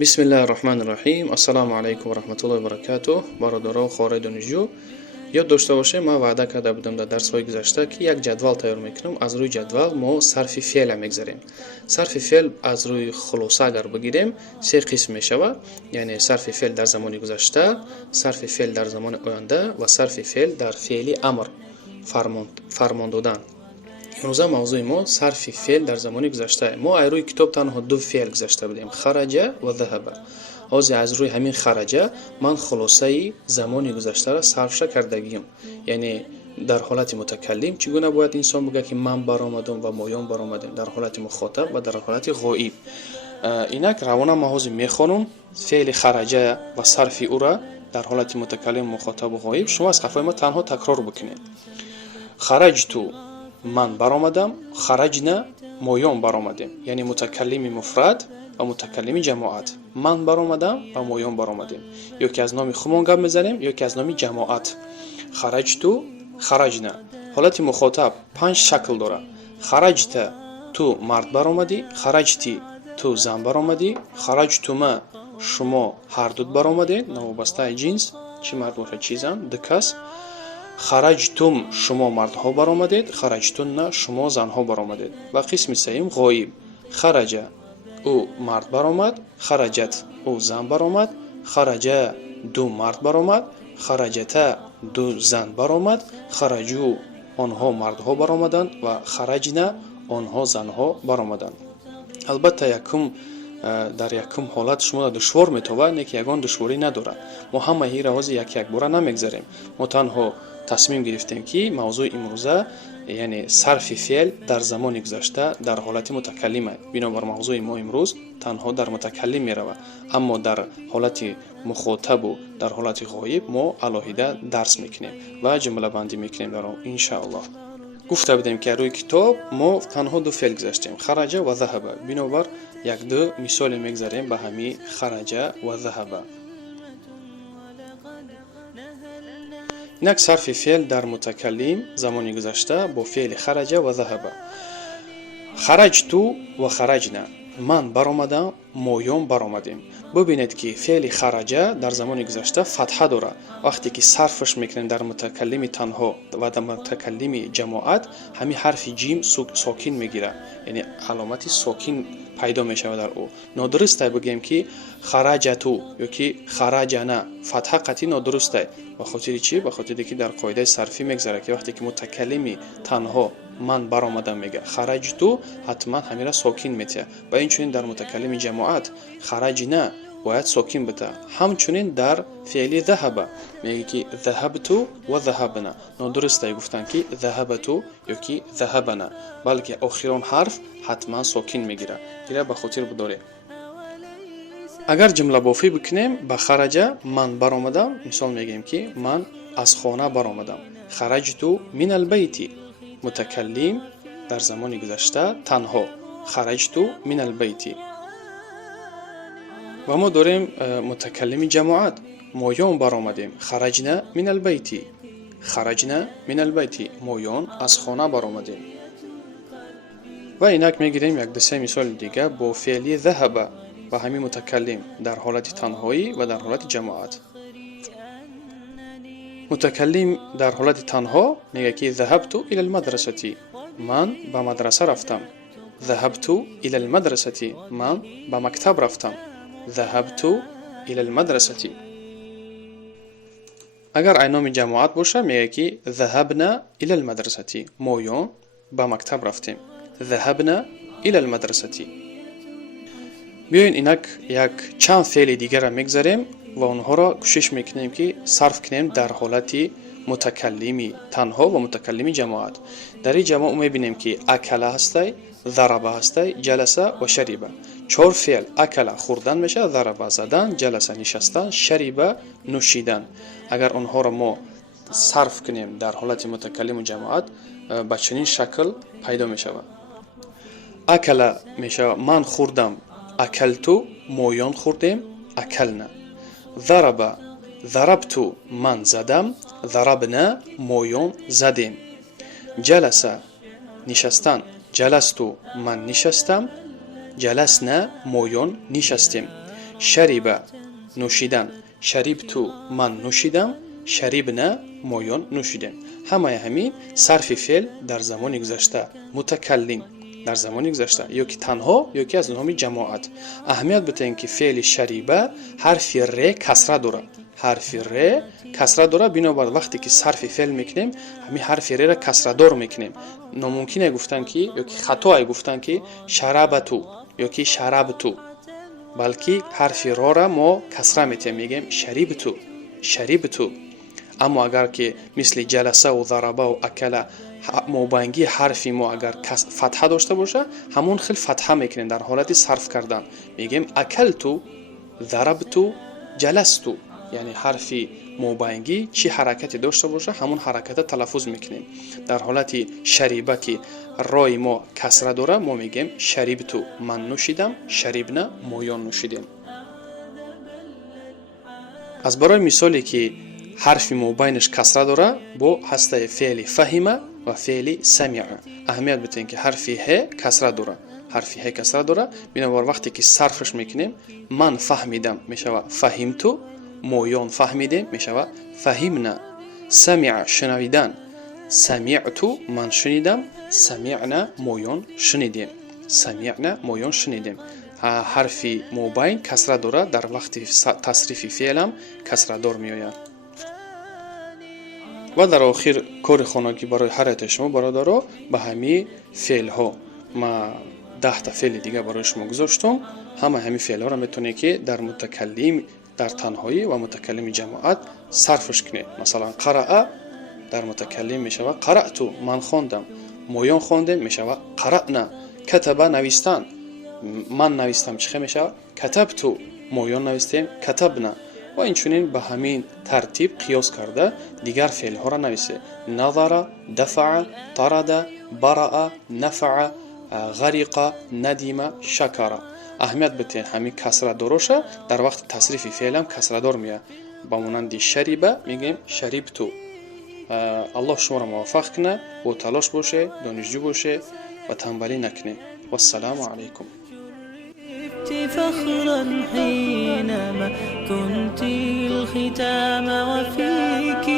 бисмиллаҳи роҳмани роҳим. Ассалому алайкум ва раҳматуллоҳи ва баракатуҳ. Бародаро хораи донишҷӯ, ёд дошта бошед, ман ваъда карда будам дар дарсҳои гузашта ки як ҷадвал тайёр мекунам. Аз рӯи ҷадвал мо сарфи феъля мегзарем. Сарфи феъл аз рӯи хулоса агар бигирем се қисм мешавад, яъне сарфи феъл дар замони гузашта, сарфи феъл дар замони оянда ва сарфи феъл дар феъли амр, фармон додан. имрӯза мавзӯи мо сарфи феъл дар замони гузашта. Мо аз рӯи китоб танҳо ду феъл гузашта будем: хараҷа ва заҳаба. ҳозир аз рӯи ҳамин хараҷа ман хулосаи замони гузаштаро сарфша кардагиам. Яъне дар ҳолати мутакаллим чӣ гуна бояд инсон бигӯяд ки ман баромадам ва моён баромадем, дар ҳолати мухотаб ва дар ҳолати ғоиб. Инак равона ма ҳозир мехонам феъли хараҷа ва сарфи ура дар ҳолати мутакаллим, мухотабу ғоиб. Шумо аз хафаи ма танҳо такрор бикунед. хараҷту ман баромадам, хараҷна моён баромадем, яъне мутакаллими муфрад ва мутакаллими ҷамоат. ман баромадам ва моён баромадем. ё ки аз номи худмон гап мезанем, ё ки аз номи ҷамоат. хараҷту, хараҷна. ҳолати мухотаб 5 шакл дорад. хараҷта ту мард баромадӣ, хараҷти ту зан баромадӣ, хараҷтума шумо ҳардуд баромадед, навобастаи ҷинс, чӣ мард бошад чӣ зан, ду кас. хараҷтум шумо мардҳо баромадед, хараҷтунна шумо занҳо баромадед. ва қисми сеюм ғоиб. хараҷа ӯ мард баромад, хараҷат ӯ зан баромад, хараҷа ду мард баромад, хараҷата ду зан баромад, хараҷу онҳо мардҳо баромаданд ва хараҷна онҳо занҳо баромаданд. албатта дар якум ҳолат шумо душвор метавад, не ки ягон душворӣ надорад. мо ҳамаи ира ҳозир як-якбора намегзарем. мо танҳо тасмим гирифтем ки мавзӯи имрӯза яъне сарфи феъл дар замони гузашта дар ҳолати мутакаллим аст. бинобар мавзӯи мо имрӯз танҳо дар мутакаллим меравад, аммо дар ҳолати мухотабу дар ҳолати ғоиб мо алоҳида дарс мекунем ва ҷумлабандӣ мекунем дар он иншааллоҳ. гуфта будем ки аз рӯи китоб мо танҳо ду феъл гузаштем: хараҷа ва заҳаба. бинобар як-ду мисоле мегзарем ба ҳамин хараҷа ва заҳаба. инак сарфи феъл дар мутакаллим замони гузашта бо феъли хараҷа ва заҳаба. хараҷту ва хараҷна. ман баромадам, моён баромадем. бубинед ки феъли хараҷа дар замони гузашта фатҳа дорад. вақте ки сарфаш мекунем дар мутакаллими танҳо ва дар мутакаллими ҷамоат, ҳамин ҳарфи ҷим сокин мегирад, яъне аломати сокин пайдо мешавад дар ӯ. нодуруст аст бигӯем ки хараҷату ё ки хараҷана. фатҳа қатъӣ нодуруст аст. ба хотири чӣ? ба хотире ки дар қоидаи сарфӣ мегзарад ки вақте ки мутакаллими танҳо ман баромадам мега хараҷту, ҳатман ҳамира сокин метиҳад. ва инчунин дар мутакаллими ҷамоат хараҷна бояд сокин битавад. ҳамчунин дар феъли заҳаба мега ки заҳабту ва заҳабна. нодуруст аст гуфтан ки заҳабату ё ки заҳабана, балки охирон ҳарф ҳатман сокин мегирад. ира ба хотир бидоред. агар ҷумлабофӣ бикунем, ба хараҷа ман баромадам, мисол мегӯем ки ман аз хона баромадам. хараҷту минал байти. мутакаллим дар замони гузашта танҳо. хараҷту минал байти. ва мо дорем мутакаллими ҷамоат. моён баромадем. хараҷна минал байти. хараҷна минал байти. моён аз хона баромадем. ва инак мегирем як-ду се мисоли дигар бо феъли заҳаба ба ҳамин мутакаллим дар ҳолати танҳоӣ ва дар ҳолати ҷамоат. мутакаллим дар ҳолати танҳо мегӯяд ки заҳабту илал мадрасати. ман ба мадраса рафтам. заҳабту илал мадрасати. ман ба мактаб рафтам. заҳабту илал мадрасати. агар айноми ҷамоат боша мегӯяд ки заҳабна илал мадрасати. моён ба мактаб рафтем. заҳабна илал мадрасати. биёин инак як чанд феъли дигарро мегзарем ва онҳоро кӯшиш мекунем ки сарф кунем дар ҳолати мутакаллими танҳо ва мутакаллими ҷамоат. дар ин ҷамоа мебинем ки акала ҳастай, зараба ҳастай, ҷаласа ва шариба. 4 феъл: акала хӯрдан мешавад, зараба задан, ҷаласа нишастан, шариба нӯшидан. агар онҳоро мо сарф кунем дар ҳолати мутакаллиму ҷамоат, ба чунин шакл пайдо мешавад. акала мешавад ман хӯрдам, акалту моён хӯрдем, акална. зараба зарабту ман задам, зарабна моён задем. ҷаласа нишастан, ҷаласту ман нишастам, ҷаласна моён нишастем. شریبه نوشیدن، شریبتو من نوشیدم، شریبنا مویون نوشیدیم. همه همین صرف فعل در زمان گذشته، متکلم در زمان گذشته یا که تنها یا که از نام جماعت. اهمیت بده که فعل شریبه حرف ر کسره داره، حرف ر کسره داره، بنابراین وقتی که صرف فعل میکنیم همین حرف ر را کسره دار میکنیم. ناممکنه گفتن که یا که خطا گفتن که شربتو یا که شربتو، بلکه حرف را ما کسره میتیم، میگیم شریبتو شریبتو. اما اگر که مثل جلسه و ضربه و اکل مابینگی حرفی ما اگر فتحه داشته باشه همون خیلی فتحه میکنیم در حالت صرف کردن، میگیم اکلتو ضربتو جلستو، یعنی حرفی مابینگی چی حرکتی داشته باشه همون حرکت تلفظ میکنیم. در حالت شریبه که رای ما کسره داره ما میگیم شریبتو من نوشیدم، شریبنا مویان نوشیدیم. از برای مثالی که حرف مابینش کسره داره با هسته فعل فهمه و فعل سمع. اهمیت بده که حرف ه کسره داره، حرف ه کسره داره، بنابراین وقتی که صرفش میکنیم من فهمیدم میشود فهمتو، مویان فهمیدیم میشود فهمنا. سمع شنویدن، سمعتو من شنیدم، سمعنا مویان شنیدیم، سمعنا مویان شنیدیم. حرف مابین کسره داره، در وقت تصریف فعل هم کسره دار میآید. و در آخر کار خانگی برای هر شما برادرها به همین فعل ها ما 10 تا فعل دیگه برای شما گذاشتم. همین فعل ها را میتونید که در متکلم در تنهایی و متکلم جماعت صرفش کنید. مثلا قرأ در متکلم میشود قرأتو من خواندم، مویان خواندیم میشود قرأنا. کتب نوشتن، من نوشتم چه میشود کتبتو، مویان نوشتیم کتبنا. و اینچنین به همین ترتیب قیاس کرده دیگر فعل ها را نویسه. نظر، دفع، طرد، برأ، نفع، غرق، ندیم، شکر. اهمیت بده همین کسره داروشه، در وقت تصریف فعل هم کسره دار میاد. با مانند شریبه میگیم شریبتو. الله شما را موفق کنه و تلاش باشه، دانشجو باشه و تنبلی نکنه. و السلام علیکم. فخرا حينما كنت الختام وفيك